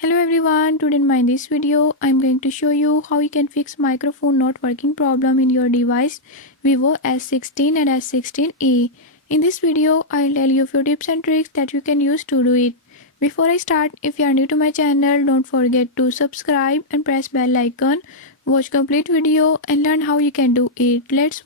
Hello everyone, today in this video I'm going to show you how you can fix microphone not working problem in your device Vivo S16 and S16e. In this video I'll tell you a few tips and tricks that you can use to do it. Before I start, if you are new to my channel, don't forget to subscribe and press bell icon. Watch complete video and learn how you can do it. Let's